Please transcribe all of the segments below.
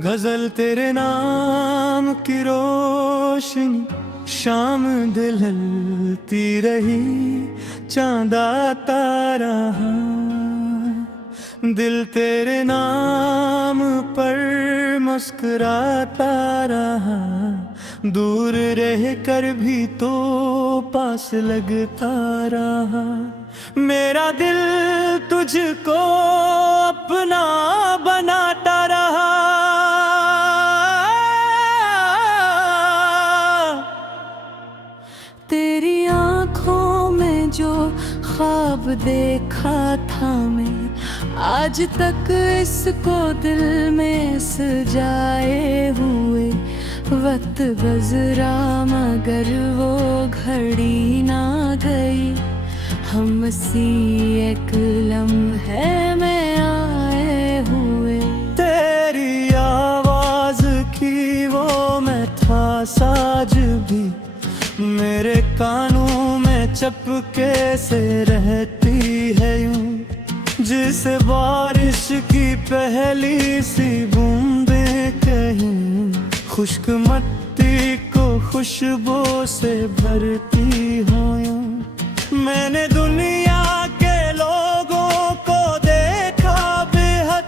गजल तेरे नाम की रोशनी, शाम ढलती रही, चांद आता रहा। दिल तेरे नाम पर मुस्कुराता रहा, दूर रह कर भी तो पास लगता रहा। मेरा दिल तुझको अपना बनाता रहा। तेरी आँखों में जो ख्वाब देखा था मैं, आज तक इसको दिल में सजाए हुए। वक्त गुज़रा मगर वो घड़ी ना गई, हम सी एक लम्हे में आए हुए। तेरी आवाज़ की वो मैं था साज भी, मेरे कानों में चपके से रहती है यूं, जिसे बारिश की पहली सी बूंदें कहीं खुश्क मिट्टी को खुशबू से भरती हो यूं। मैंने दुनिया के लोगों को देखा बेहद,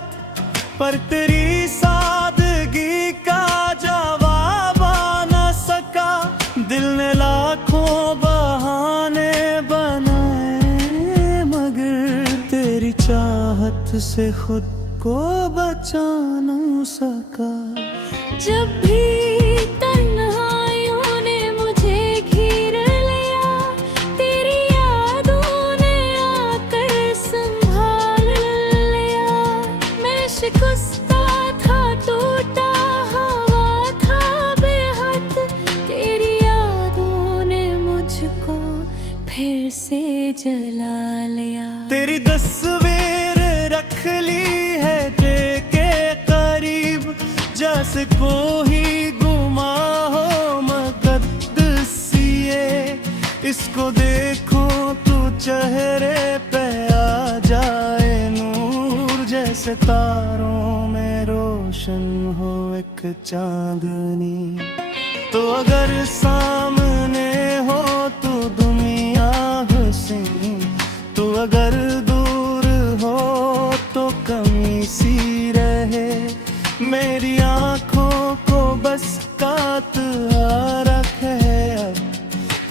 पर तेरी सादगी का जवाब आ न सका। दिल ने लाखों बहाने बनाए, मगर तेरी चाहत से खुद को बचा न सका। जब भी तन्हाइयों ने मुझे घेर लिया, तेरी यादों ने आकर संभाल लिया। मैं शिकस्ता था, टूटा हुआ था बेहद, तेरी यादों ने मुझको फिर से जला लिया। तेरी तस्वीर रख ली है दिल के करीब, जैसे कोई गुमा हो मुक़द्दसिए। इसको देखो तो चेहरे पे आ जाए नूर, जैसे तारों में रोशन हो एक चांदनी। तो अगर सामने हो तो दुनिया हंसी, तो अगर दूर हो तो कमी सी रहे। मेरी आँखों को बस कात आ रखे अब,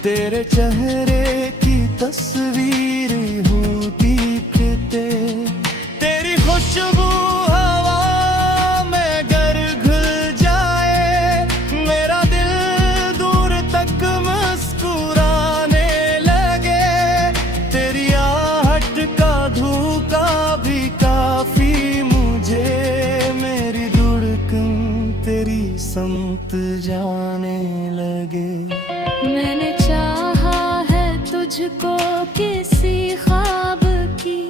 तेरे चेहरे की तस्वीर हूँ दीपते। तेरी खुशबू हवा में गर घुल जाए, मेरा दिल दूर तक मुस्कुराने लगे। तेरी आहट का धोखा भी काफी मुझे, मेरी तेरी समत जाने लगे। मैंने चाहा है तुझको किसी ख्वाब की,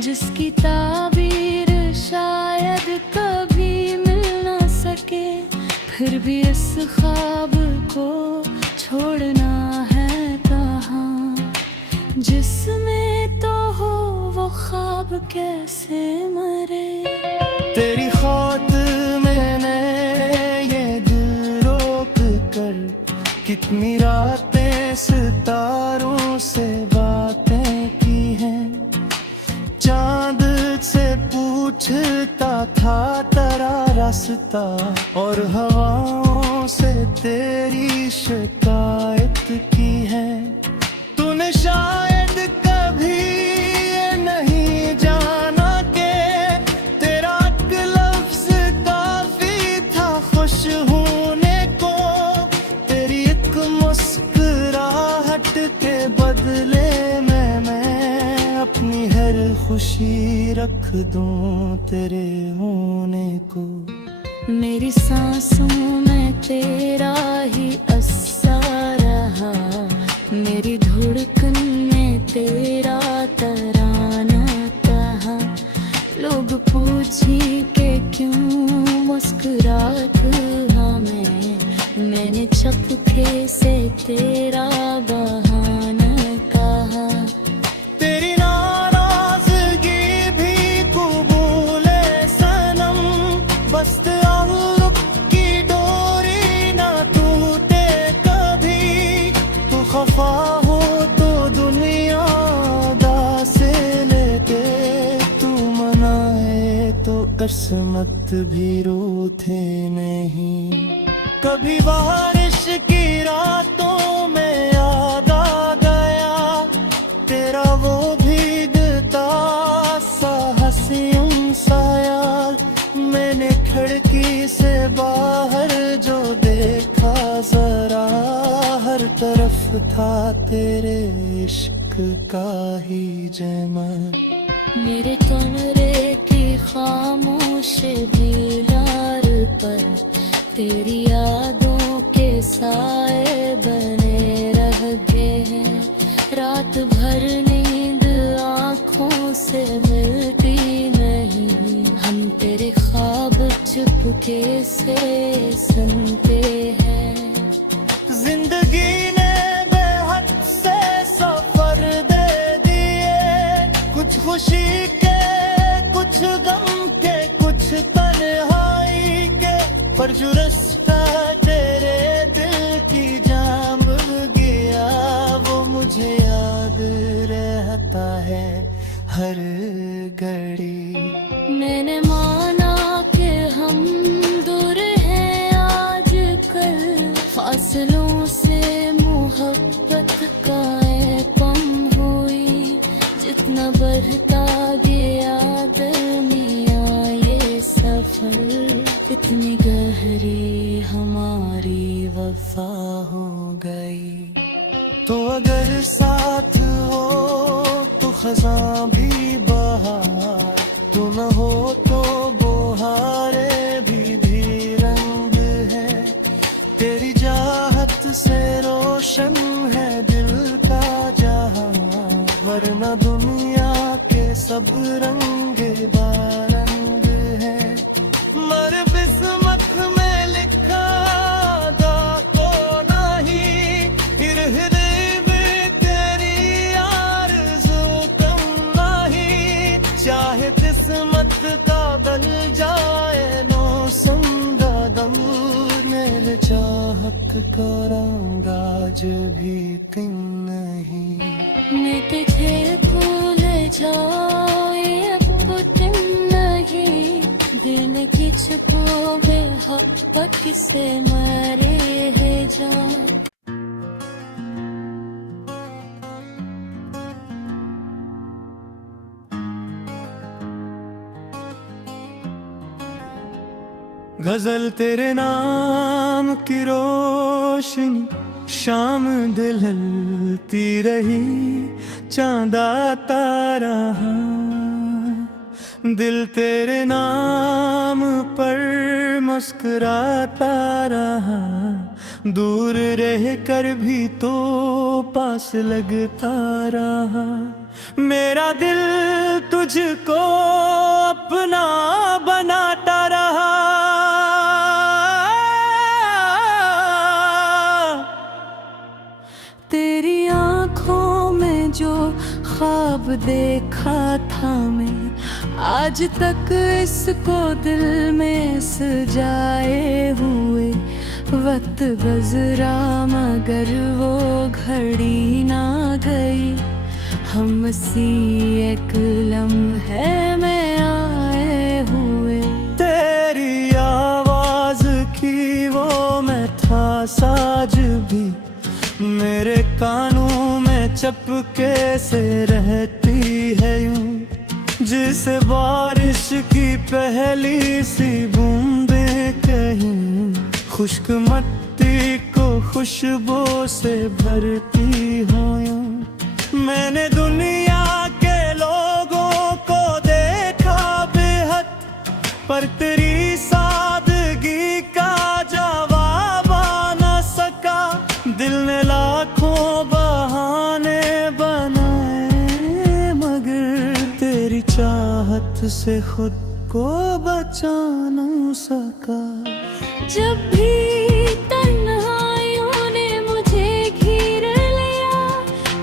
जिसकी ताबीर शायद कभी मिल न सके। फिर भी इस ख्वाब को छोड़ना है कहाँ, जिसमें तो हो वो ख्वाब कैसे मरे। तेरी खातिर मैंने ये दिल रोक कर कितनी रातें सितारों से बातें की हैं। चांद से पूछता था तेरा रास्ता, और हवाओं से तेरी शिकायत की है। तूने शायद कभी ये नहीं जाना के तेरा एक लफ्ज काफी था खुश होने को। तेरी एक मुस्कुराहट के बदले में मैं अपनी हर खुशी रख दूं तेरे होने को। मेरी सांसों में तेरा ही असर रहा, मेरी धड़कन में तेरा तराना कहा। लोग पूछी के क्यों मुस्कुरात हमें, मैंने चपके से तेरा बहाना कहा। तेरी नाराजगी भी कबूल है सनम, बस किस्मत भी रूठे नहीं। कभी बारिश की रातों में याद आ गया तेरा वो भीगता सा हसीन सा यार। मैंने खिड़की से बाहर जो देखा जरा, हर तरफ था तेरे इश्क का ही जैमर। मेरे कमरे की खामोश दीवार पर तेरी यादों के साए बने रह गए हैं। रात भर नींद आँखों से मिलती नहीं, हम तेरे ख्वाब चुपके से सुनते हैं। जिंदगी ने बेहद से सफर दे दिए, कुछ खुशी के कुछ गम के कुछ तन्हाई के, पर जो रास्ता तेरे दिल की जाम गया वो मुझे याद रहता है हर घड़ी। मैंने माना कि हम दूर हैं आजकल, फासलों से मोहब्बत का पम हुई। जितना बढ़ता गया दरमिया ये सफर, इतनी गहरी हमारी वफा हो गई। तो अगर साथ हो तो खज़ां भी बहार, तो न हो तो बहारे भी रंग है। तेरी चाहत से रोशन है दिल का जहां, वरना दुनिया के सब रंग बारंग है। मर किस्मत में लिखा दा तो नहीं, हृदय में तेरी आरज़ू कम नहीं। चाहे किस्मत का बन जाए मौसम दम, मेरे चाहत का रंग आज भी कम नहीं। मैं तुझे भूल जाऊं ये पुतन नहीं, दिल में किछ को बेहक से मरे है जान। गजल तेरे नाम की रोशनी, शाम दिलती रही, चांद आता रहा। दिल तेरे नाम पर मुस्कुराता रहा, दूर रह कर भी तो पास लगता रहा। मेरा दिल तुझको अपना बनाता रहा। तेरी आँखों में जो ख्वाब देखा था मैं, आज तक इसको दिल में सजाए हुए। वक्त गुज़रा मगर वो घड़ी ना गई, हम सी एक लम्हे में आए हुए। तेरी आवाज की वो मैं था साज भी, मेरे कानों में चपके से रहती है यूं, जिसे बारिश की पहली सी बूंदें कहीं खुश्क मिट्टी को खुशबू से भरती हो यूं। मैंने दुनिया के लोगों को देखा बेहद, पर तेरी सादगी का जवाब आ न सका। दिल ने लाखों बहाने बनाए, मगर तेरी चाहत से खुद को बचा न सका। जब भी तन्हाइयों ने मुझे घेर लिया,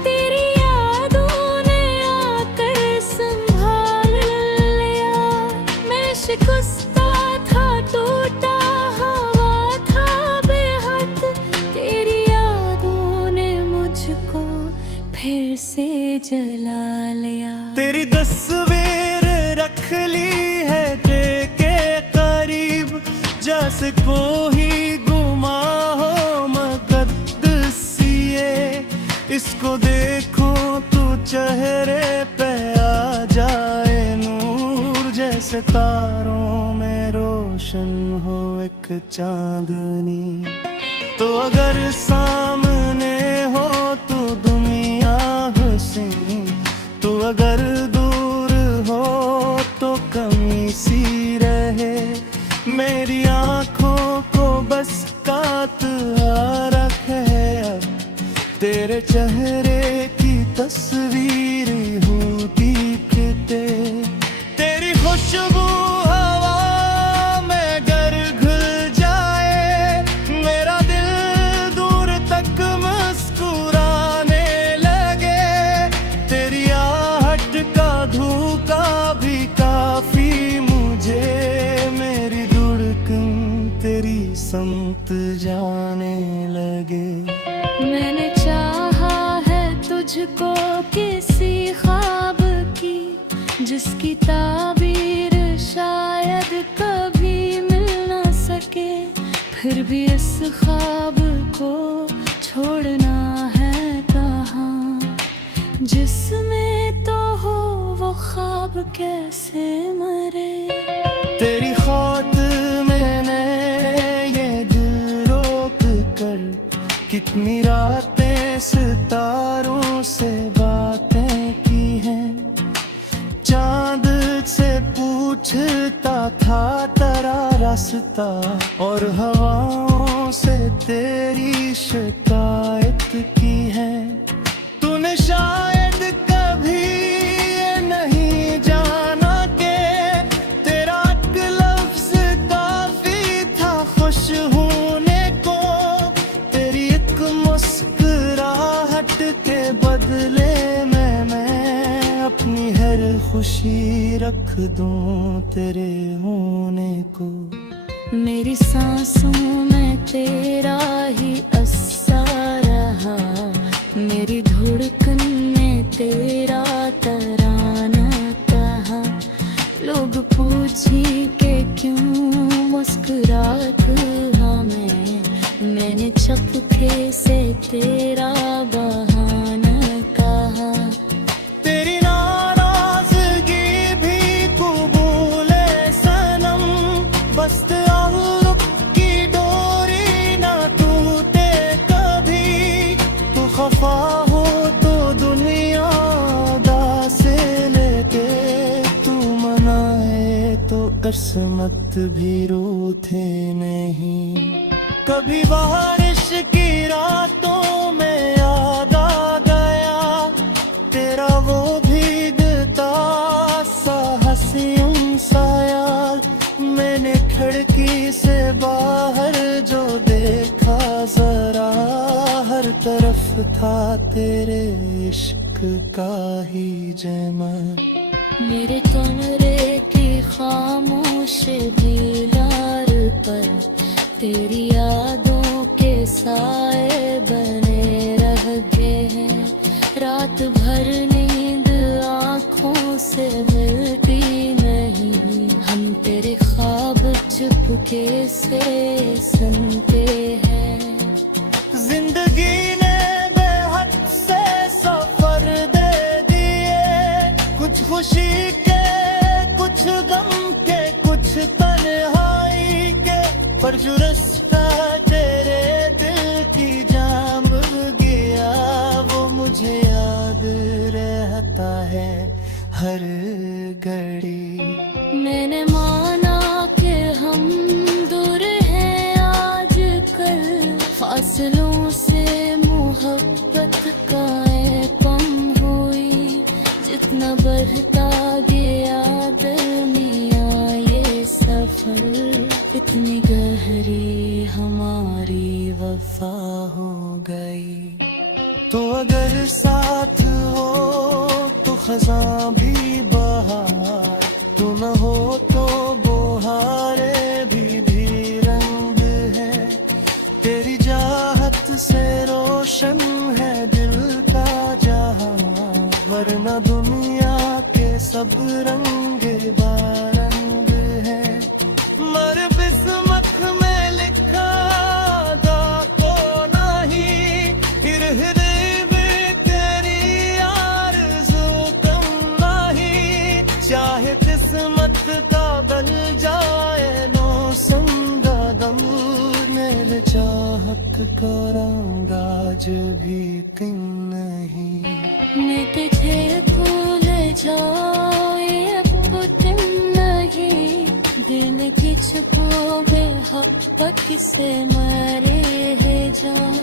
तेरी यादों ने आकर संभाल लिया। मैं शिकस्ता था, टूटा हवा था बेहद, तेरी यादों ने मुझको फिर से जला लिया। तेरी तस्वीर रख ली है जेके को ही गुमा हो मुक़द्दसिए, इसको देखो तो चेहरे पे आ जाए नूर, जैसे तारों में रोशन हो एक चांदनी। तो अगर सामने हो तो दुनिया हंसी, तो अगर दूर हो तो कमी सी रहे, मेरी आंखों को बस कात आ रखे अब तेरे चेहरे की तस्वीर हूँ दिखते। तेरी खुशबू हवा में गर घुल जाए, मेरा दिल दूर तक मुस्कुराने लगे, तेरी आहट का धोखा भी काफी मुझे, मेरी धड़कन तेरी समत जाने लगे। मैंने चाहा है तुझको किसी ख्वाब की, जिसकी ताबीर शायद कभी मिल न सके, फिर भी इस ख्वाब को छोड़ना है कहाँ, जिसमें तो हो वो ख्वाब कैसे मरे। तेरी खौत मैंने ये दिल रोक कर कितनी रातें सितारों से बातें की हैं, चांद से पूछता था तेरा रास्ता, और हवाओं से तेरी शिकायत की है। तूने शायद कभी ये नहीं जाना के तेरा एक लफ्ज काफी था खुश होने को, तेरी एक मुस्कुराहट के बदले में मैं अपनी हर खुशी रख दूं तेरे होने को। मेरी सांसों में तेरा ही असर रहा, मेरी धड़कन में तेरा तराना कहा, लोग पूछी के क्यों मुस्कुरात हमें, मैंने चुपके से तेरा बहाना कहा। तेरी नाराजगी भी कबूल है सनम, बस ताल्लुक की डोरी ना टूटे कभी, तू खफा हो तो दुनिया दास लेके, तू मनाए तो किस्मत भी रूठे नहीं। कभी बारिश की रातों में याद आ गया तेरा वो भीगता सा हसीन साया, मैंने खिड़की से बाहर जो देखा जरा, हर तरफ था तेरे इश्क का ही जैमान। मेरे कमरे की खामोश दीवार पर तेरी यादों के साए बने रह गए हैं, रात भर नींद आँखों से मिलती नहीं, हम तेरे ख्वाब चुपके से सुनते हैं। जिंदगी ने बेहद से सफर दे दिए, कुछ खुशी के कुछ गम के कुछ तन्हाई के, पर जो रास्ता तेरे दिल की जाम गया वो मुझे याद रहता है हर घड़ी। मैंने माना कि हम दूर हैं आजकल, फासलों से मोहब्बत का कम हुई, जितना बढ़ता गया दरमिया ये सफर, इतनी गहरी हमारी वफा हो गई। तो अगर साथ हो तो खज़ां भी बहार, तू न हो तो बहारे भी रंग है, तेरी चाहत से रोशन है दिल का जहां, वरना दुनिया के सब रंग बारंग है। मर बिस्मत में हृदय में तेरी आरज़ू कम नहीं, चाहे किस्मत का बल जाए नो संगा गम, मेरे चाहत का रंग आज भी कम नहीं। मैं तुझे भूल जाऊं ये पुतन नहीं, दिल की छुपो बेहब्बत से मरे है जान।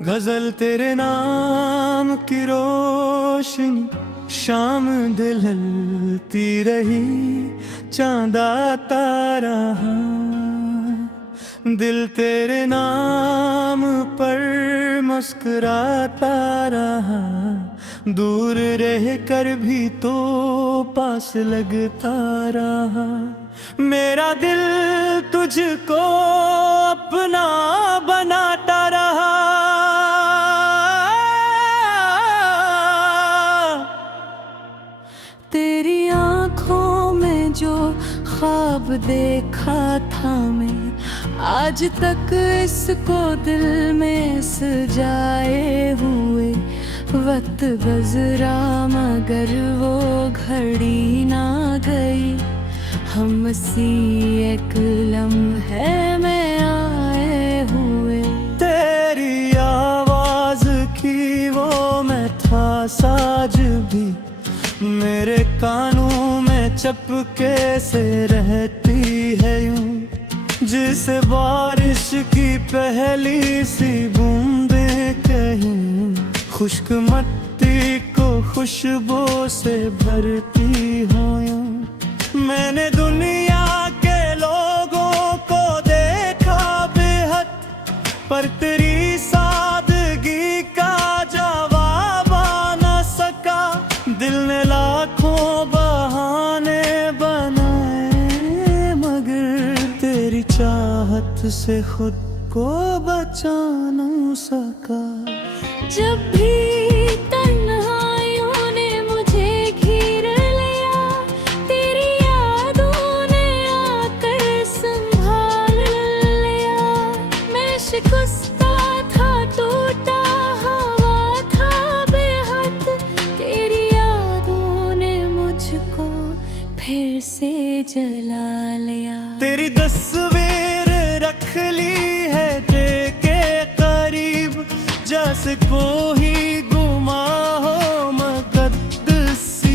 गजल तेरे नाम की रोशनी, शाम दिलती रही, चांद आता रहा, दिल तेरे नाम पर मुस्कुराता रहा, दूर रह कर भी तो पास लगता रहा, मेरा दिल तुझको अपना बनाता रहा। तेरी आँखों में जो ख्वाब देखा था मैं, आज तक इसको दिल में सजाए हुए, वक्त गुज़रा मगर वो घड़ी ना गई, हम सी एक लम्हे में आए हुए। तेरी आवाज की वो मैं था साज भी, मेरे कानों में चपके से रहती है यूं, जिसे बारिश की पहली सी बूंदें कहीं, खुश्क मिट्टी को खुशबू से भरती हो यूं। मैंने दुनिया के लोगों को देखा बेहद, पर तेरी सादगी का जवाब आ न सका, दिल ने लाखों बहाने बनाए, मगर तेरी चाहत से खुद को बचा न सका। जब भी तन्हाइयों ने मुझे घेर लिया, तेरी यादों ने आकर संभाल लिया, मैं शिकस्ता था, टूटा हुआ था बेहद, तेरी यादों ने मुझको फिर से जला लिया। तेरी तस्वीर रख ली है दिल के करीब, जैसे कोई गुमा हो मुक़द्दसिए,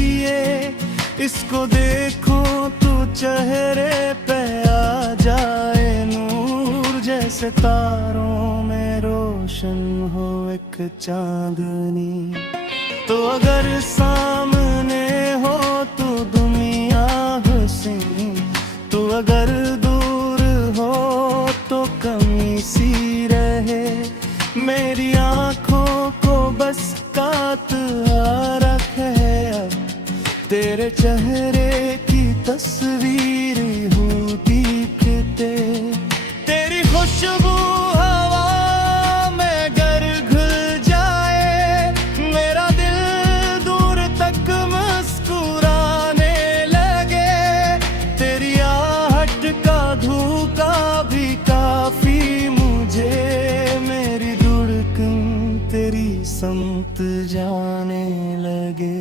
इसको देखो तो चेहरे पे आ जाए नूर, जैसे तारों में रोशन हो एक चांदनी। तो अगर सामने हो तो दुनिया हंसी, तो अगर दूर हो तो कमी सी रहे, मेरी आँखों को बस कात आ रखे अब, तेरे चेहरे की तस्वीर हूँ दिखते, तेरी खुशबू हवा में गर घुल जाए, मेरा दिल दूर तक मुस्कुराने लगे, तेरी आहट का धोखा भी काफी मुझे, मेरी धड़कन तेरी समत जाने लगे।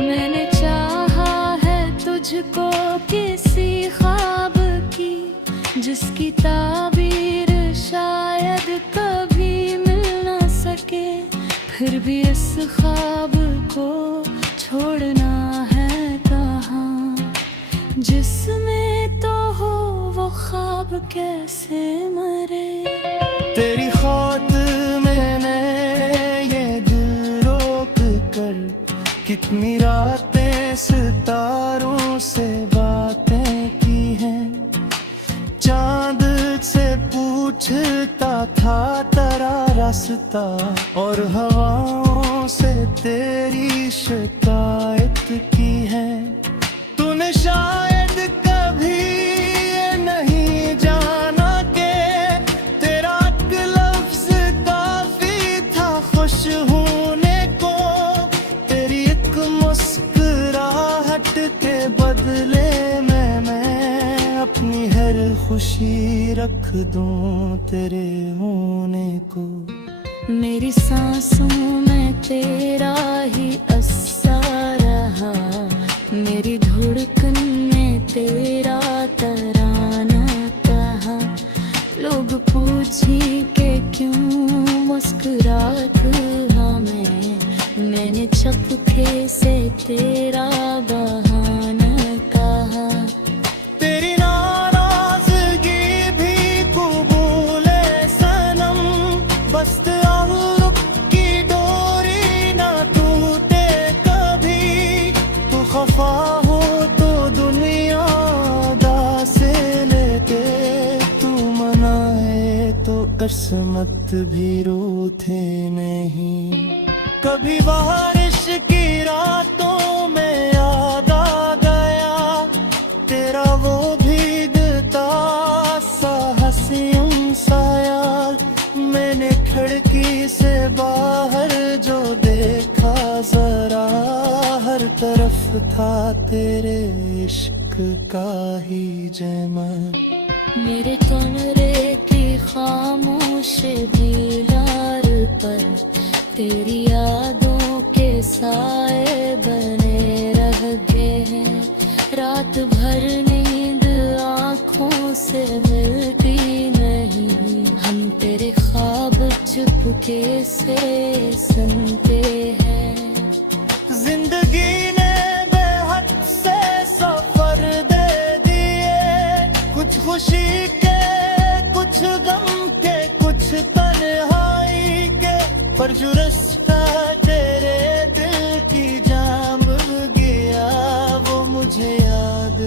मैंने चाहा है तुझको किसी ख्वाब की, जिसकी ताबीर शायद कभी मिल न सके, फिर भी इस ख्वाब को छोड़ना है कहाँ, जिसमें तो हो वो ख्वाब कैसे मरे। तेरी खातिर मैंने ये दिल रोक कर, कितनी रातें सितारों से बातें की हैं, चांद से पूछता था तेरा रास्ता, और हवाओं से तेरी शिकायत की है, तूने शायद कभी ये नहीं जाना के, तेरा एक लफ्ज काफी था खुश होने को, तेरी एक मुस्कुराहट खुशी रख दूं तेरे होने को। मेरी सांसों में तेरा ही असर रहा, मेरी धड़कन में तेरा तराना कहा। लोग पूछी के क्यों मुस्कुरात हमें, मैंने चुपके से तेरा बहाना कहा। तेरी नाराजगी भी कबूल है सनम, बस ताल्लुक की डोरी ना टूटे कभी। तू खफा हो तो दुनिया उदास लेके, तू मनाए तो किस्मत भी रूठे नहीं। कभी बारिश की रातों में याद आ गया तेरा वो भीगता सा हसीन सा यार। मैंने खिड़की से बाहर जो देखा जरा, हर तरफ था तेरे इश्क का ही जैमान। मेरे कमरे की खामोश दीवार पर तेरी यादों के साए बने रह गए हैं। रात भर नींद आँखों से मिलती नहीं, हम तेरे ख्वाब चुपके से सुनते हैं। जिंदगी ने बेहद से सफर दे दिए, कुछ खुशी के कुछ गम के कुछ तन्हाई के, पर जो रास्ता तेरे दिल की जाम गया वो मुझे याद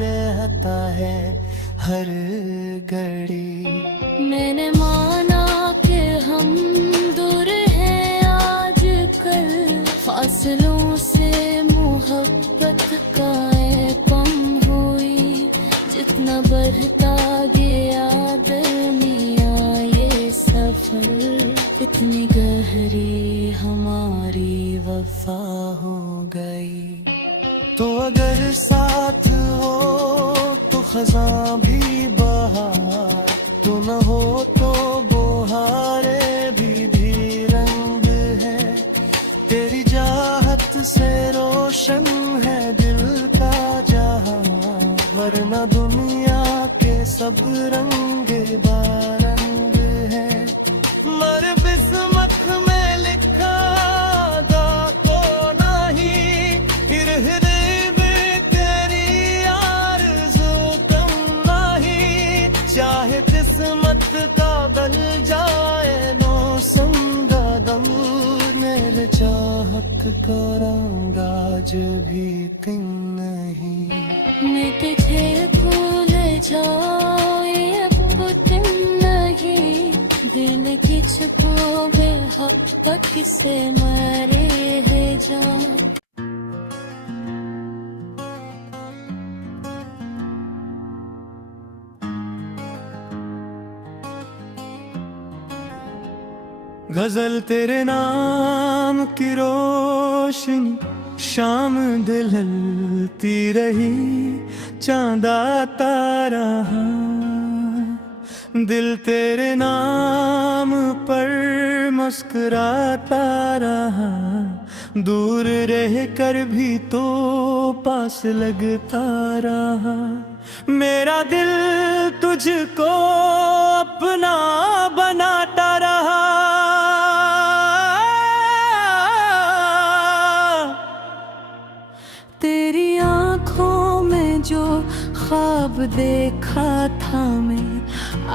रहता है हर घड़ी। मैंने माना कि हम दूर हैं आजकल, फासलों से मोहब्बत का पम हुई। जितना बढ़ता गया दरमिया ये सफर, इतनी गहरी हमारी वफा हो गई। तो अगर साथ हो तो खज़ां भी बहार, तो न हो तो बहारे भी रंग है। तेरी चाहत से रोशन है दिल का जहां, वरना दुनिया के सब रंग बारंग है। मर किस्मत में लिखा दा तो नहीं, फिर हृदय में तेरी आरज़ू कम नहीं। चाहे किस्मत का बन जाए मौसम का दम, मेरे चाहत का रंग आज भी कम नहीं। मैं तुझे भूल जाऊं ये पुतन नहीं, दिल की छुपो बेहब्बत से मरे है जान। गजल तेरे नाम की रोशनी, शाम दिलती रही, चांद आता रहा। दिल तेरे नाम पर मुस्कुराता रहा, दूर रह कर भी तो पास लगता रहा। मेरा दिल तुझको अपना बनाता रहा। तेरी आँखों में जो ख्वाब देखा था मैं,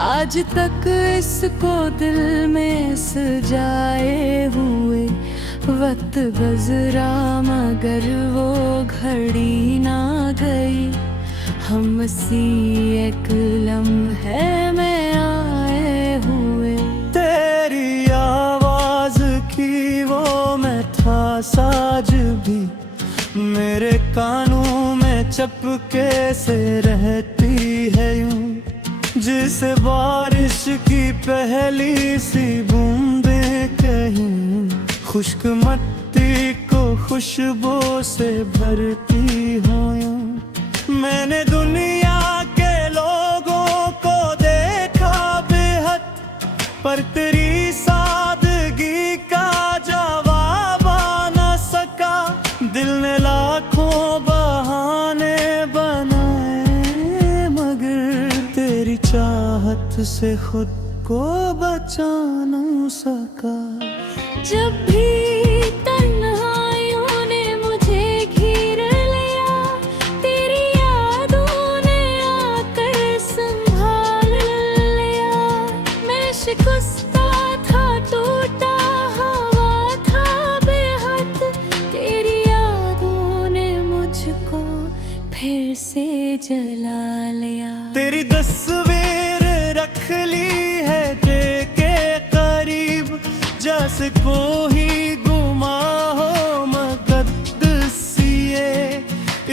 आज तक इसको दिल में सजाए हुए। वक्त गुज़रा मगर वो घड़ी ना गई, हम सी एक लम्हे में आए हुए। तेरी आवाज की वो मैं था साज भी, मेरे कानों में चपके से रहती है यूं। जिसे बारिश की पहली सी बूंदें कहीं, खुश्क मिट्टी को खुशबू से भरती हो यूं। मैंने दुनिया के लोगों से खुद को बचा न सका। जब भी तन्हाइयों ने मुझे घेर लिया, तेरी यादों ने आकर संभाल लिया। मैं शिकस्ता था, टूटा हुआ था बेहद, तेरी यादों ने मुझको फिर से जला लिया। तेरी तस्वीर रख ली है दिल के करीब, जैसे कोई गुमा हो मुक़द्दसिए।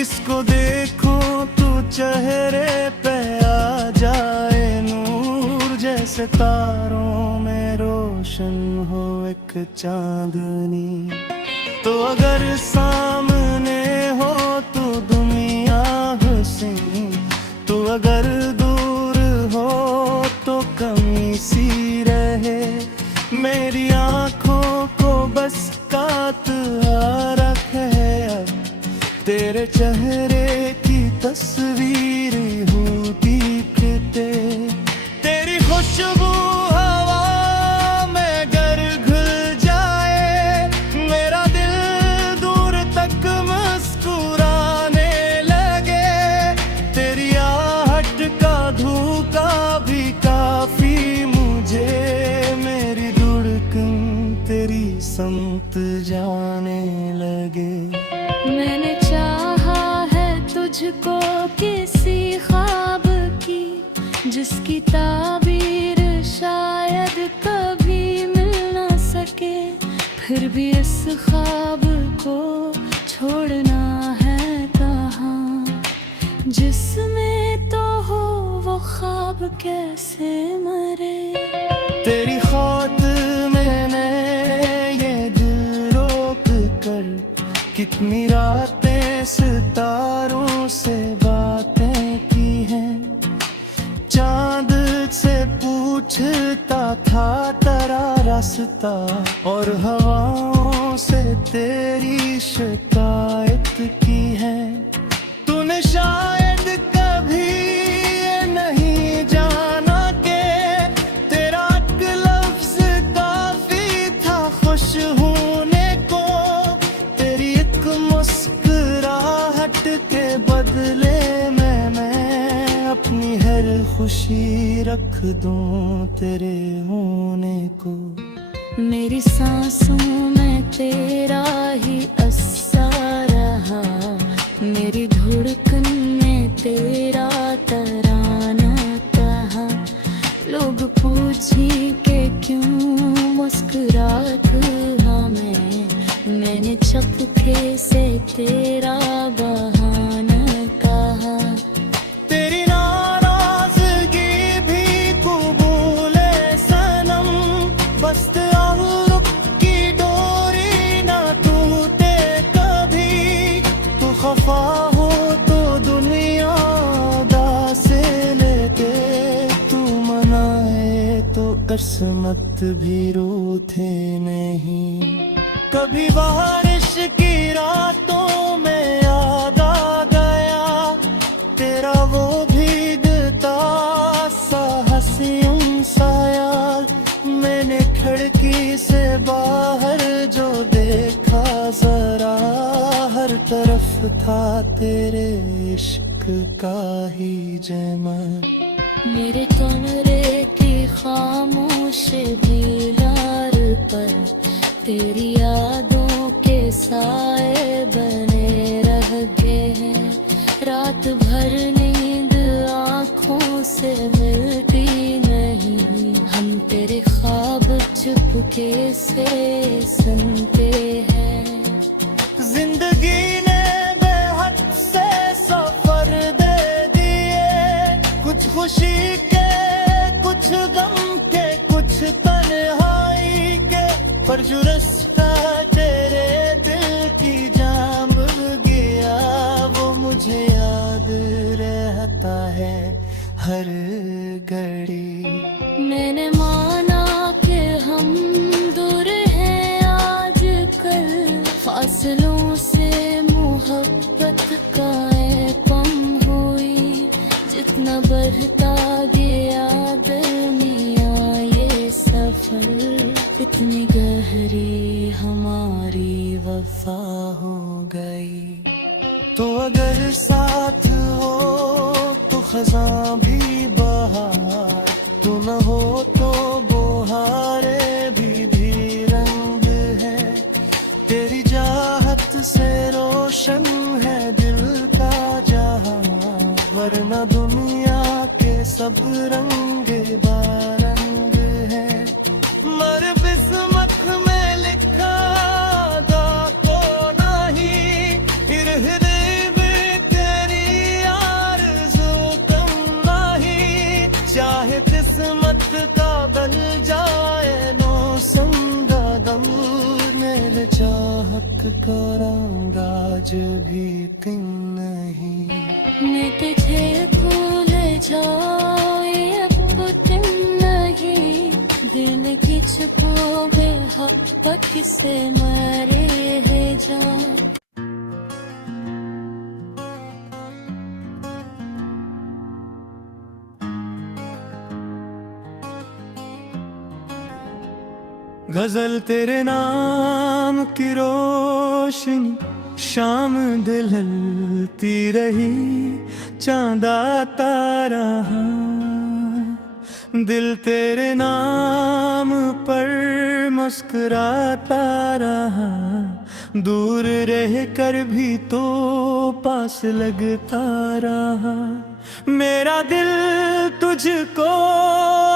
इसको देखो तो चेहरे पे आ जाए नूर, जैसे तारों में रोशन हो एक चांदनी। तो अगर सामने हो तो दुनिया हंसी, तो अगर दूर हो तो कमी सी रहे। मेरी आँखों को बस कात आ रखे अब, तेरे चेहरे की तस्वीर हूँ दीखते। तेरी खुशबू हवा में गर घुल जाए, मेरा दिल दूर तक मुस्कुराने लगे। तेरी आहट का धोखा भी काफी मुझे, मेरी धड़कन तेरी समत जाने लगे। मैंने चाहा है तुझको किसी ख्वाब की, जिसकी ताबीर शायद कभी मिल न सके। फिर भी इस ख्वाब को छोड़ना है कहाँ, जिसमें तो हो वो ख्वाब कैसे मरे। तेरी खातिर मैंने ये दिल रोक कर कितनी रातें सितारों से बातें की हैं। चांद से पूछता था तेरा रास्ता, और हवाओं से तेरी शिकायत की है। तूने शायद कभी ये नहीं जाना के तेरा एक लफ्ज काफी था खुश होने को। तेरी एक मुस्कुराहट के बदले में मैं अपनी हर खुशी रख दूं तेरे होने को। मेरी सांसों में तेरा ही असर रहा, मेरी धड़कन में तेरा तराना कहा। लोग पूछी के क्यों मुस्कुरात हमें, मैंने चुपके से तेरा बहाना कहा। तेरी नाराजगी भी कबूल है सनम, बस ताल्लुक की डोरी ना टूटे कभी। तू खफा हो तो दुनिया उदास लेते, तू मनाए तो किस्मत भी रूठे नहीं। कभी बारिश की रातों में याद आ गया तेरा वो भीगता सा हसीन साया। मैंने खिड़की से बाहर जो देखा जरा, हर तरफ था तेरे इश्क का ही जैमान। मेरे कमरे की खामोश दीवार पर तेरी यादों के साए बने रह गए हैं। रात भर नींद आँखों से मिलती नहीं, हम तेरे ख्वाब चुपके से सुनते हैं। जिंदगी ने बेहद से सफर दे दिए, कुछ खुशी के कुछ गम के कुछ तन्हाई के, पर जो रास्ता तेरे दिल की जाम गया वो मुझे याद रहता है हर घड़ी। मैंने माना कि हम दूर हैं आजकल, फासलों से मोहब्बत का पम हुई। जितना बढ़ता गया दिल अगर साथ हो तो खजां भी बहार, तू न हो तो बहारे भी रंग है। तेरी चाहत से रोशन है दिल का जहां, वरना दुनिया के सब रंग बारंग है। मर किस्मत में लिखा दा को नहीं, हृदय में तेरी आरज़ू कम नहीं। चाहे किस्मत का बन जाए नो संगा दम, मेरे चाहत का रंग आज भी तुम नहीं। मैं तुझे भूल जाऊं ये अब तुम नहीं, दिल की छुपो बेहक से मरे है जान। गजल तेरे नाम की रोशनी, शाम दिलती रही, चांद आता रहा। दिल तेरे नाम पर मुस्कुराता रहा, दूर रह कर भी तो पास लगता रहा। मेरा दिल तुझको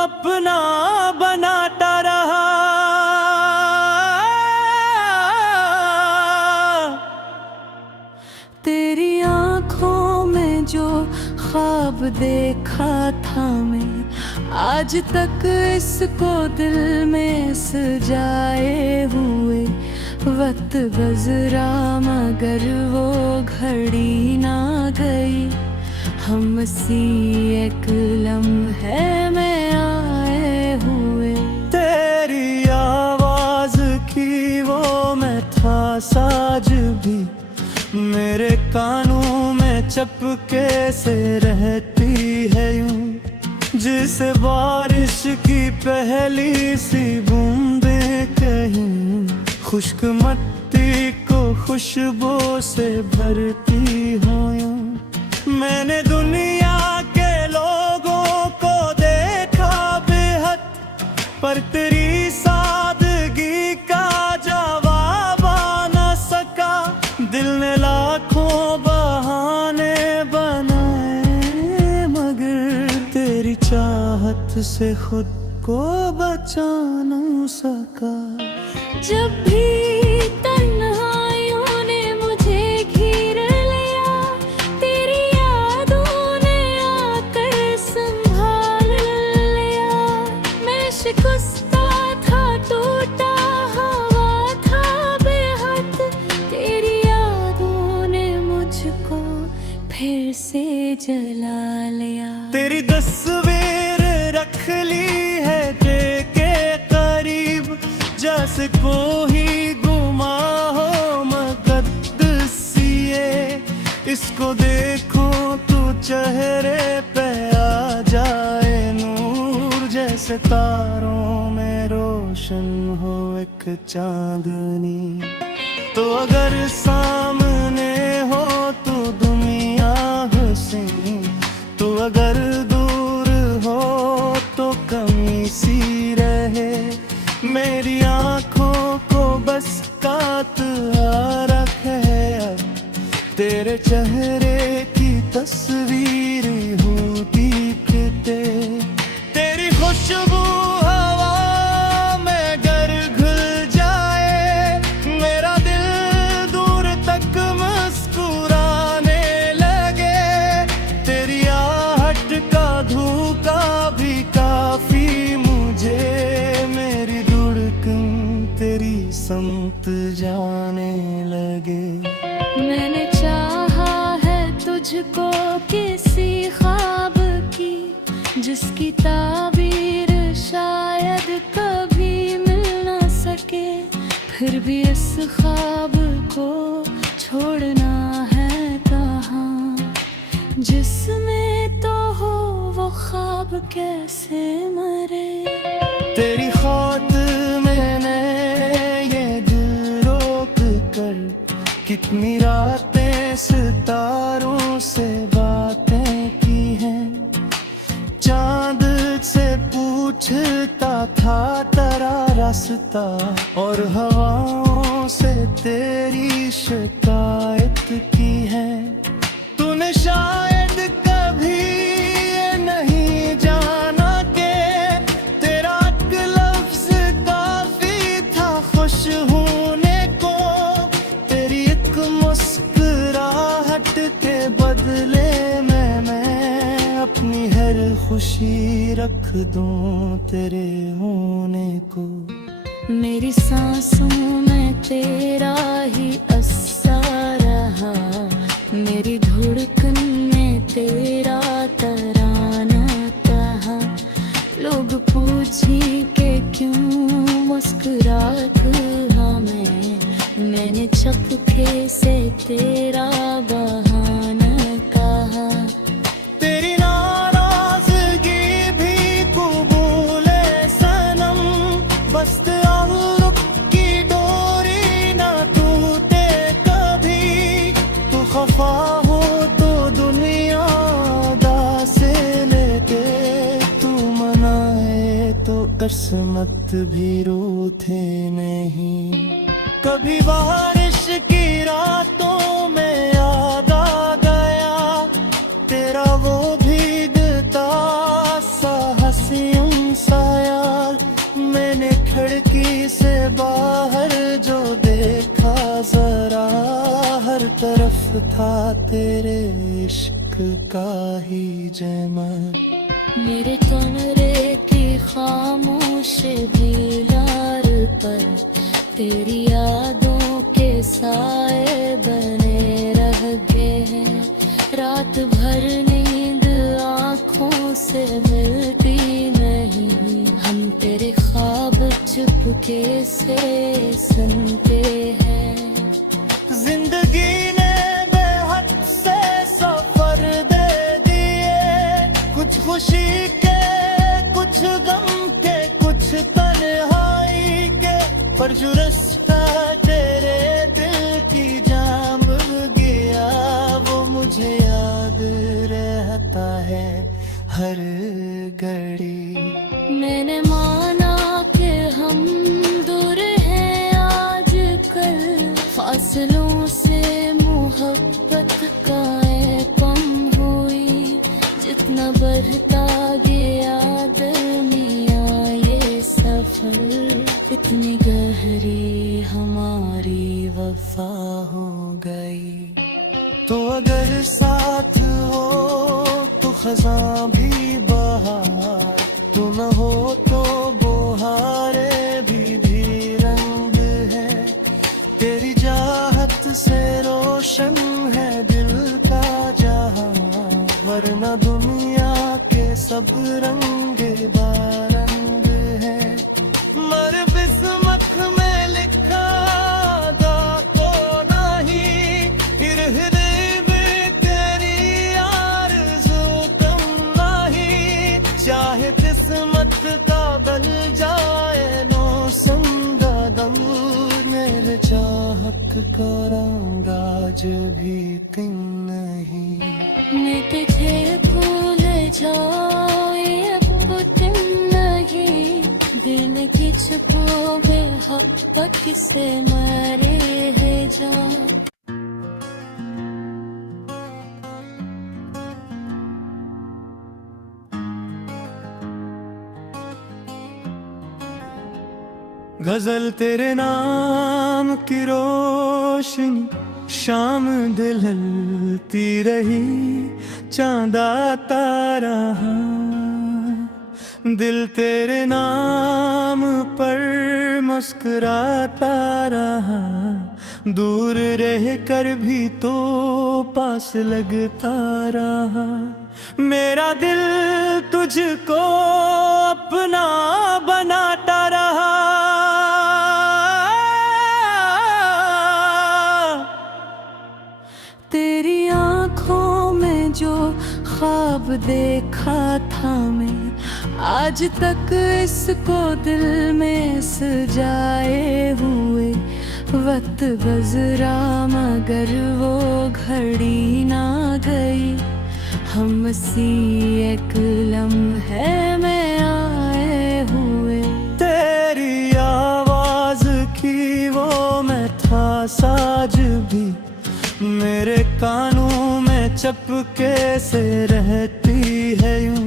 अपना बनाता रहा। तेरी आँखों में जो ख्वाब देखा था मैं, आज तक इसको दिल में सजाए हुए। वक्त गुज़रा मगर वो घड़ी ना गई, हम सी एक लम्हे में आए हुए। तेरी आवाज की वो मैं था साज भी, मेरे कानों में चपके से रहती है यूं, जिसे बारिश की पहली सी बूंदें कहीं खुश्क मिट्टी को खुशबू से भरती हो यूं। मैंने दुनिया के लोगों को देखा बेहद, पर तेरी सादगी का जवाब आ न सका। दिल ने लाखों बहाने बनाए, मगर तेरी चाहत से खुद को बचा न सका। जब भी तन्हाइयों ने मुझे घेर लिया, तेरी यादों ने आकर संभाल लिया। मैं शिकस्ता था, टूटा हवा था बेहद, तेरी यादों ने मुझको फिर से जला लिया। तेरी तस्वीर रख ली है दिल के करीब, जैसे कोई गुमा हो मुक़द्दसिए। इसको देखो तो चेहरे पे आ जाए नूर, जैसे तारों में रोशन हो एक चांदनी। तो अगर सामने हो तो दुनिया हंसी, तो अगर दूर हो तो कमी सी रहे। मेरी आँखों को बस कात आ रखे अब, तेरे चेहरे की तस्वीर हूँ दिखते। तेरी खुशबू हवा में गर घुल जाए, मेरा दिल दूर तक मुस्कुराने लगे। तेरी आहट का धोखा भी काफी मुझे, मेरी धड़कन तेरी समत जाने लगे। मैंने चाहा है तुझको किसी ख्वाब की, जिसकी ताबीर शायद कभी मिल न सके। फिर भी इस ख्वाब को छोड़ना है कहाँ, जिसमें तो हो वो ख्वाब कैसे मरे। तेरी खातिर मैंने ये दिल रोक कर कितनी रातें सितारे रास्ता और हवाओं से तेरी शिकायत की है। तूने शायद कभी ये नहीं जाना के तेरा एक लफ्ज काफी था खुश होने को। तेरी एक मुस्कुराहट के बदले में मैं अपनी हर खुशी रख दूं तेरे होने को। मेरी सांसों में तेरा ही असर रहा, मेरी धड़कन में तेरा तराना कहा। लोग पूछी के क्यों मुस्कुराता हाँ मैंने चुपके से तेरा बहाना कहा। तेरी नाराजगी भी कबूल है सनम, बस ताल्लुक की डोरी ना टूटे कभी। तू खफा हो तो दुनिया दास लेके, तू मनाए तो किस्मत भी रूठे नहीं। कभी बारिश की रातों में याद आ गया तेरा वो भीगता सा हसीन सा यार। मैंने खिड़की से बाहर जो देखा जरा, हर तरफ था तेरे इश्क का ही जयमाल। मेरे कमरे की खामोश दीवार पर तेरी यादों के साए बने रह गए हैं। रात भर नींद आँखों से मिलती नहीं, हम तेरे ख्वाब चुपके से सुनते हैं। जिंदगी ने बेहद से सफर दे दिए, कुछ खुशी के कुछ गम के कुछ तन्हाई के, पर जो रास्ता तेरे दिल की जाम गया वो मुझे याद रहता है हर घड़ी। मैंने माना कि हम दूर हैं आजकल, फासलों से मोहब्बत का कम हुई। जितना बढ़ता गया दरमिया ये सफर, इतनी गहरी हमारी वफा हो गई। तो अगर साथ हो तो खज़ां भी बहार, तू न हो तो बहारे भी रंग है। तेरी चाहत से रोशन है दिल का जहां, वरना दुनिया के सब रंग बारंग है। मर किस्मत में लिखा दा तो नहीं, हृदय में तेरी आरज़ू कम नहीं। चाहे किस्मत का बन जाए मौसम गम, मेरे चाहत का रंग आज भी कम नहीं। मैं तुझे भूल जाऊं ये पुतन नहीं, दिल की छुपो बेहब्बत से मरे है जान। गजल तेरे नाम की रोशनी शाम दिलती रही, चांद आता रहा। दिल तेरे नाम पर मुस्कुराता रहा, दूर रह कर भी तो पास लगता रहा। मेरा दिल तुझको अपना बनाता रहा। तेरी आँखों में जो ख्वाब देखा था मैं, आज तक इसको दिल में सजाए हुए। वक्त गुज़रा मगर वो घड़ी ना गई, हम सी एक लम्हे में आए हुए। तेरी मेरे कानों में चपके से रहती है यूं,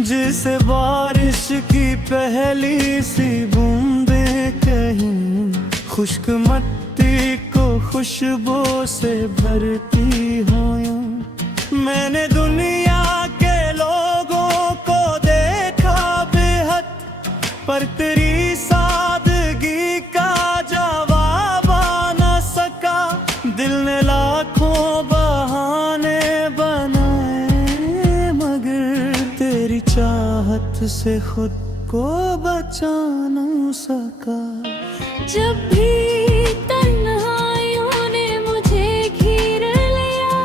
जिसे बारिश की पहली सी बूंदें कहीं खुश्क मिट्टी को खुशबू से भरती हो यूं। मैंने दुनिया के लोगों को देखा बेहद, पर तेरी सादगी का जवाब आ न सका। दिल ने लाखों बहाने बनाए, मगर तेरी चाहत से खुद को बचा न सका। जब भी तन्हाइयों ने मुझे घेर लिया,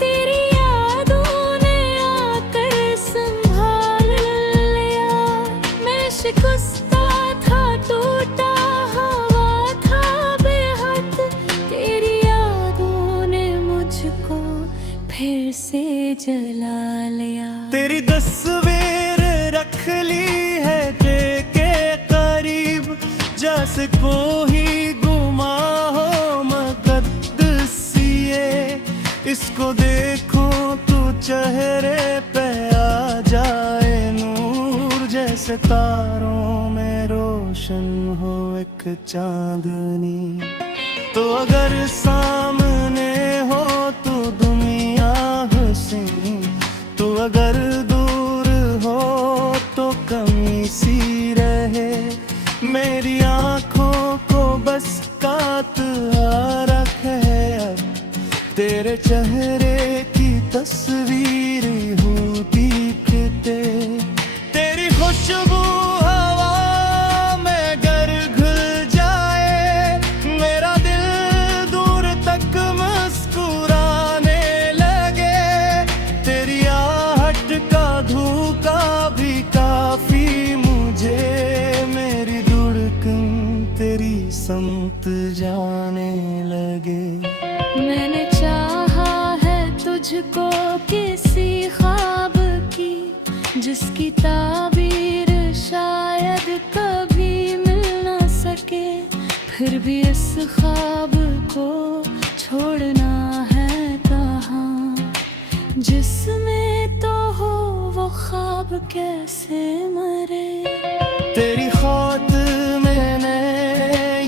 तेरी यादों ने आकर संभाल लिया। मैं शिकस्ता था, टूटा हुआ था बेहद, तेरी यादों ने मुझको फिर से जला लिया। तेरी तस्वीर रख ली है दिल के करीब, जैसे कोई गुमा हो मुक़द्दसिए। इसको देखो तो चेहरे पे आ जाए नूर, जैसे तारों में रोशन हो एक चांदनी। तो अगर सामने हो तो दुनिया हंसी, तो अगर दूर हो तो कमी सी रहे। मेरी आँखों को बस कात आ रखे अब, तेरे चेहरे की तस्वीर हूँ दिखते। तेरी खुशबू हवा में गर घुल जाए, मेरा दिल दूर तक मुस्कुराने लगे। तेरी आहट का धोखा भी काफी मुझे, मेरी धड़कन तेरी समत जाने लगे। मैंने चाहा है तुझको किसी ख्वाब की, जिसकी ताबीर शायद कभी मिल न सके। फिर भी इस ख्वाब को छोड़ना है कहाँ, जिसमें तो हो वो ख्वाब कैसे मरे। तेरी खातिर मैंने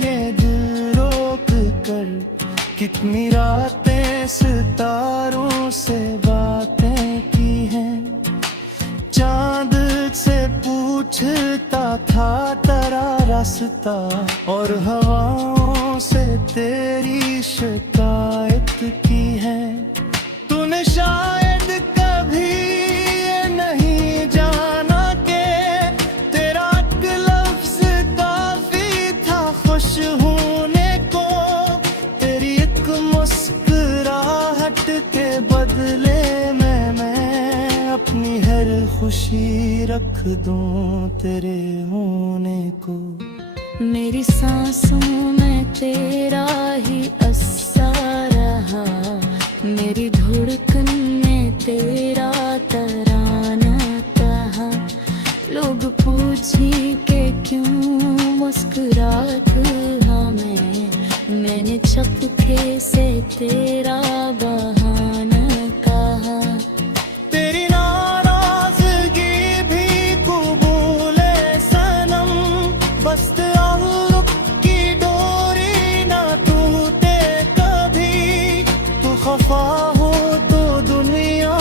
ये दिल रोक कर कितनी रातें सितारों से बातें की हैं। चांद से पूछता था तेरा रास्ता, और हवाओं से तेरी शिकायत की है। तूने शायद कभी ये नहीं जाना के तेरा एक लफ्ज़ काफी था खुश होने को। तेरी एक मुस्कुराहट के बदले में मैं अपनी हर खुशी रख दूं तेरे होने को। मेरी सांसों में तेरा ही असर रहा, मेरी धड़कन में तेरा तराना कहा। लोग पूछी के क्यों मुस्कुराती हमें, मैंने चपके से तेरा बहाना कहा। तेरी नाराजगी भी कबूल है सनम, बस ताल्लुक की डोरी ना टूटे कभी। तू खफा हो तो दुनिया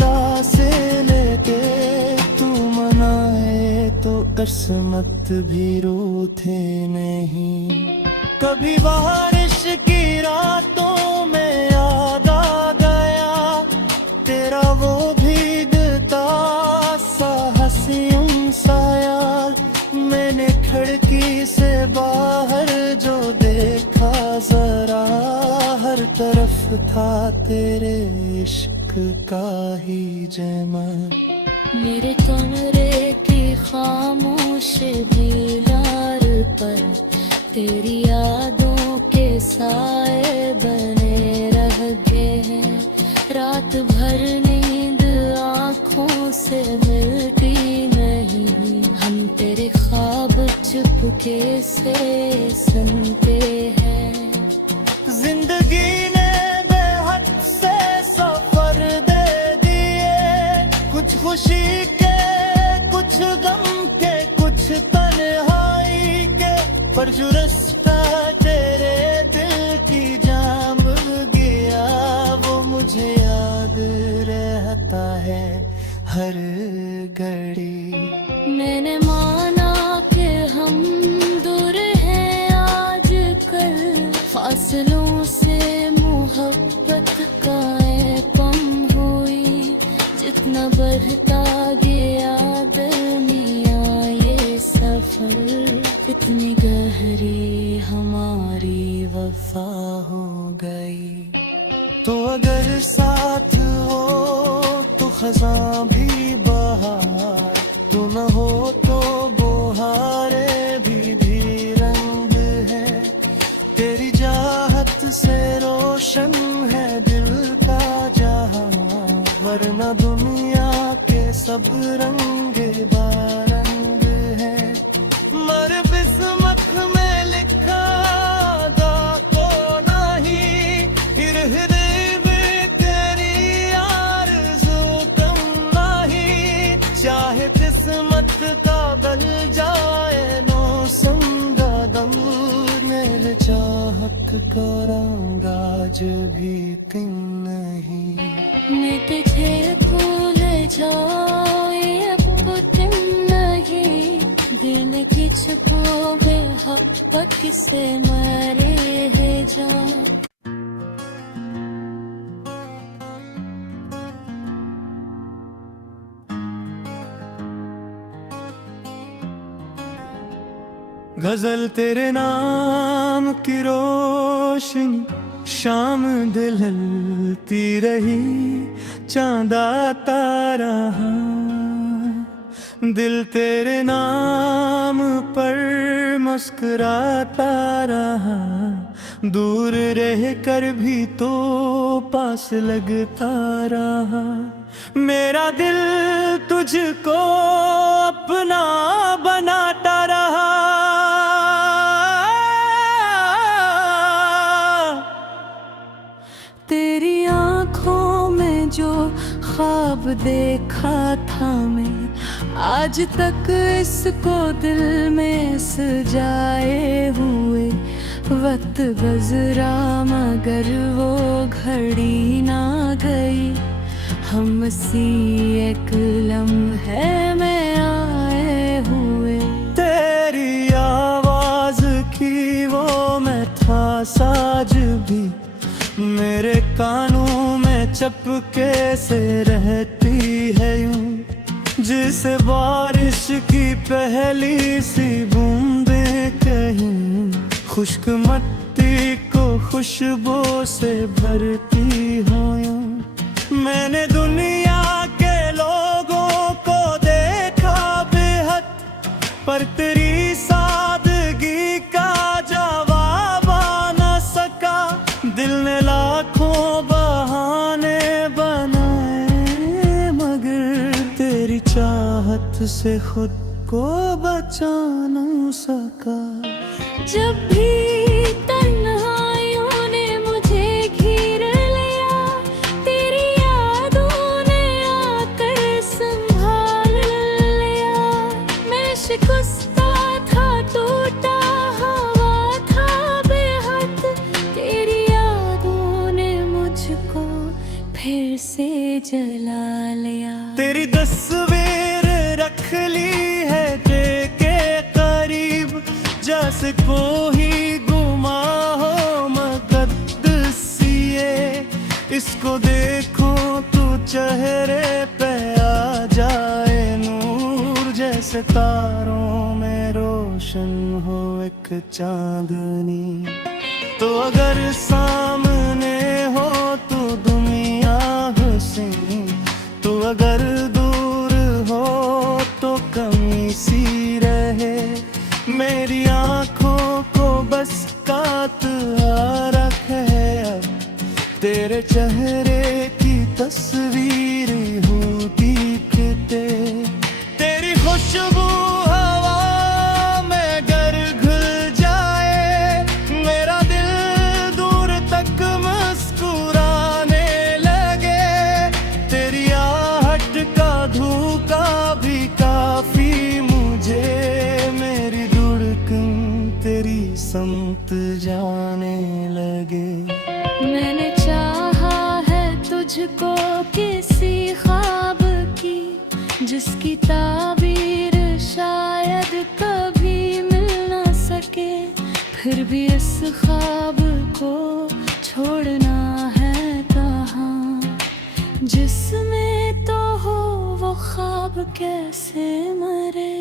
दास लेके, तू मनाए तो किस्मत भी रूठे नहीं। कभी बारिश की रातों में याद आ गया तेरा वो भीगता सा हसीन सा यार। मैंने खिड़की से बाहर जो देखा जरा, हर तरफ था तेरे इश्क का ही जैमाल। मेरे कमरे की खामोश दीवार पर तेरी यादों के साए बने रह गए हैं। रात भर नींद आँखों से मिलती नहीं, हम तेरे ख्वाब चुपके से सुनते हैं। जिंदगी ने रहता है हर घड़ी। मैंने माना कि हम दूर हैं आजकल, फासलों से मोहब्बत का कम हुई। जितना बढ़ता गया दरमिया ये सफर, इतनी गहरी हमारी वफा हो गई। तो अगर साथ हो तो खज़ां भी बहार, तू न हो तो बहारे भी रंग है। तेरी चाहत से रोशन है दिल का जहां, वरना दुनिया के सब रंग बारंग है। मर किस्मत में लिखा दा को नहीं, हृदय में तेरी आरज़ू कम नहीं। चाहे किस्मत का बन जाए मौसम का गम, मेरे चाहत का रंग आज भी कम नहीं। मैं तुझे भूल जाऊं ये पुतन नहीं, दिल में किछ खोवे हक से मरे है जाऊं। गजल तेरे नाम की रोशनी, शाम दिलती रही, चांद आता रहा। दिल तेरे नाम पर मुस्कुराता रहा, दूर रह कर भी तो पास लगता रहा। मेरा दिल तुझको अपना बनाता रहा। तेरी आँखों में जो ख्वाब देखा था मैं, आज तक इसको दिल में सजाए हुए। वक्त गुज़रा मगर वो घड़ी ना गई, हम सी एक लम्हे में आए हुए। तेरी आवाज की वो मैं था साज भी, मेरे कानों में चपके से रहती है यूं। जिसे बारिश की पहली सी बूंदें कहीं, खुश्क मिट्टी को खुशबू से भरती हो यूं। मैंने दुनिया के लोगों को देखा बेहद, पर तेरी सादगी का जवाब आ न सका। दिल ने लाखों बहाने बनाए, मगर तेरी चाहत से खुद को बचा न सका। जब भी तन्हाइयों ने मुझे घेर लिया, तेरी यादों ने आकर संभाल लिया। मैं शिकस्ता था, टूटा हुआ था बेहद, तेरी यादों ने मुझको फिर से जला लिया। तेरी तस्वीर रख ली है दिल के करीब, जैसे कोई गुमा हो मुक़द्दसिए। इसको देखो तो चेहरे पे आ जाए नूर, जैसे तारों में रोशन हो एक चांदनी। तो अगर सामने हो तो दुनिया हंसी, तो अगर दूर हो तो कमी सी रहे। मेरी आँखों को बस कात आ रखे अब, तेरे चेहरे की तस्वीर हूँ दिखते। तेरी खुशबू हवा में गर घुल जाए, मेरा दिल दूर तक मुस्कुरा मुझको किसी ख्वाब की, जिसकी ताबीर शायद कभी मिल न सके। फिर भी इस ख्वाब को छोड़ना है कहाँ, जिसमें तो हो वो ख्वाब कैसे मरे।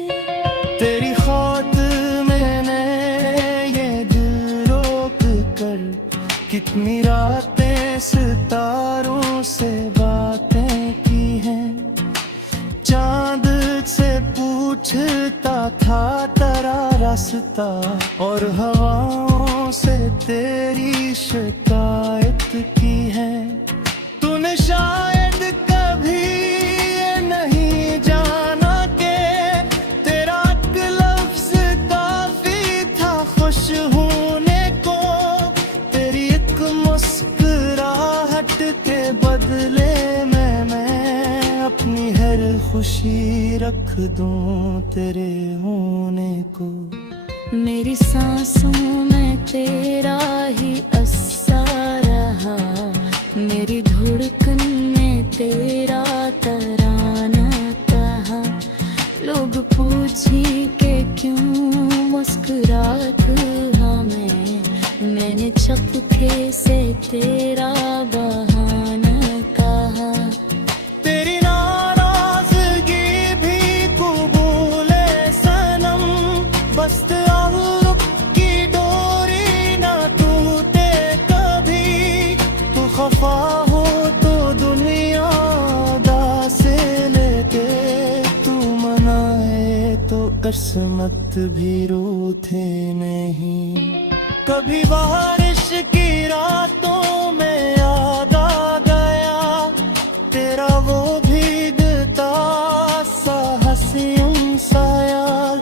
तेरी खातिर मैंने ये दिल रोक कर कितनी रातें सितारों से बातें की हैं। चांद से पूछता था तेरा रास्ता, और हवाओं से तेरी शिकायत की है। तूने शायद कभी ये नहीं जाना के तेरा एक लफ्ज काफी था खुश होने को। तेरी एक मुस्कुराहट के बदले में मैं अपनी हर खुशी रख दूं तेरे होने को। मेरी सांसों में तेरा ही असर रहा, मेरी धड़कन में तेरा तराना कहा। लोग पूछी के क्यों मुस्कुराता हमें, मैंने चुपके से तेरा बहाना कहा। तेरी नाराजगी भी कबूल है सनम, बस ताल्लुक की डोरी ना टूटे कभी। तू खफा हो तो दुनिया दास लेके, तू मनाए तो किस्मत भी रूठे नहीं। कभी बारिश की रातों में याद आ गया तेरा वो भीगता सा हसीन सा यार।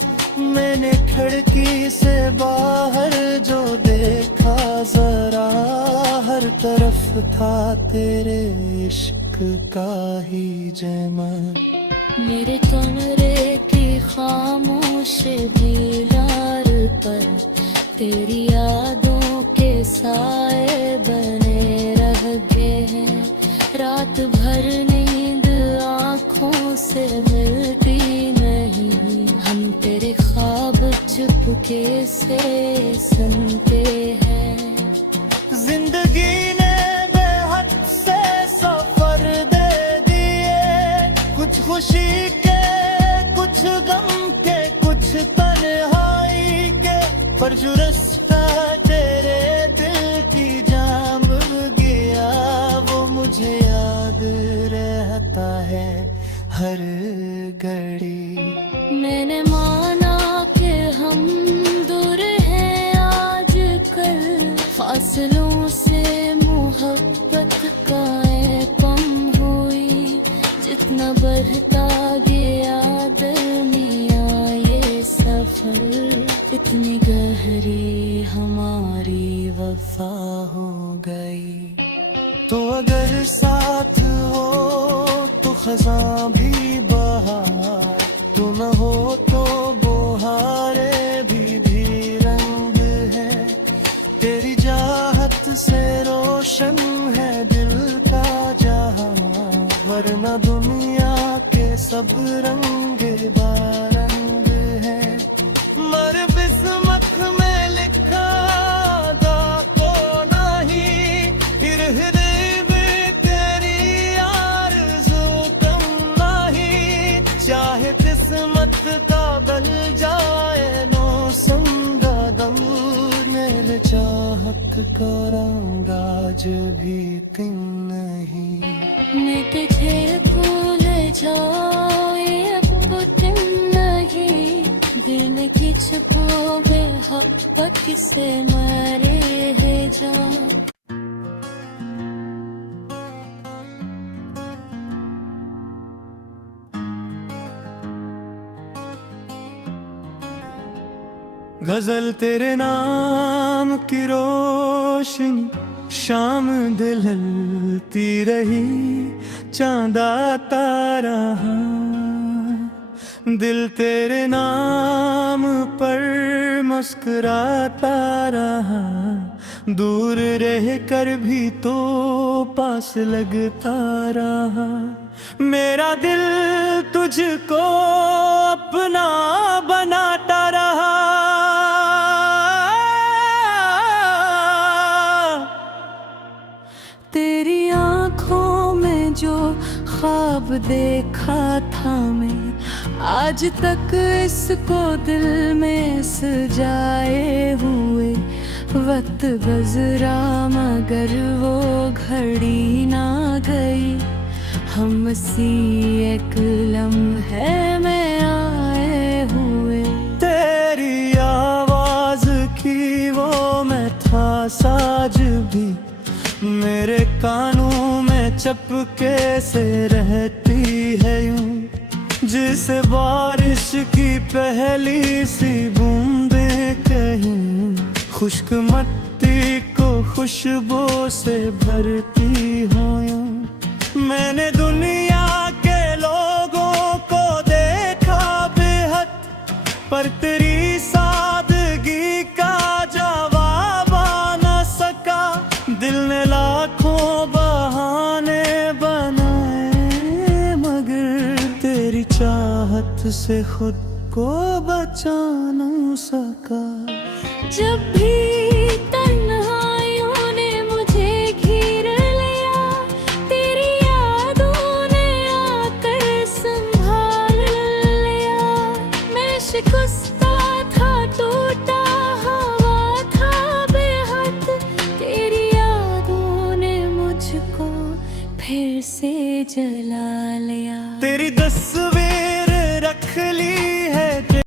मैंने खिड़की से बाहर जो देखा जरा, हर तरफ था तेरे इश्क का ही जैमर। मेरे कमरे की खामोश दीवार पर तेरी यादों के साए बने रह गए हैं। रात भर नींद आँखों से मिलती नहीं, हम तेरे ख्वाब चुपके से सुनते हैं। जिंदगी ने बेहद से सफर दे दिए, कुछ खुशी के कुछ गम के कुछ तन्हाई के, पर जो रास्ता तेरे दिल की जाम गया वो मुझे याद रहता है हर घड़ी। मैंने माना कि हम दूर हैं आजकल, फासलों से मोहब्बत कायम हुई। जितना बढ़ता गया दरमिया ये सफर, इतनी गहरी हमारी वफा हो गई। तो अगर साथ हो तो खज़ां भी बहार, तू न हो तो बहारें भी रंग है। तेरी चाहत से रोशन है दिल का जहां, वरना दुनिया के सब रंग बारंग है। मर किस्मत में लिखा दा को नहीं, फिर हृदय में तेरी आरज़ू कम नहीं। चाहे किस्मत का बल जाए नो संगा दम, मेरे चाहत का रंग आज भी किन नहीं। मैं तुझे भूल जाऊं ये अब तुम नहीं, दिल की छुपो बेहक से मरे है जान। गजल तेरे नाम की रोशनी, शाम दिलती रही, चांद आता रहा। दिल तेरे नाम पर मुस्कुराता रहा, दूर रह कर भी तो पास लगता रहा। मेरा दिल तुझको अपना बनाता रहा। तेरी आंखों में जो ख्वाब देखा था मैं, आज तक इसको दिल में सजाए हुए। वक्त गुज़रा मगर वो घड़ी ना गई, हम सी एक लम्हे में आए हुए। तेरी आवाज की वो मैं था साज भी, मेरे कानों में चपके से रहती है यूं, जिसे बारिश की पहली सी बूंदें कहीं खुश्क मिट्टी को खुशबू से भरती हो यूं। मैंने दुनिया के लोगों को देखा बेहद, पर तेरी सादगी का जवाब आ न सका। दिल ने लाखों बहाने बनाए, मगर तेरी चाहत से खुद को बचा न सका। जब भी तन्हाइयों ने मुझे घेर लिया, तेरी यादों ने आकर संभाल लिया। मैं शिकस्ता था, टूटा हुआ था बेहद, तेरी यादों ने मुझको फिर से जला लिया। तेरी तस्वीर रख ली है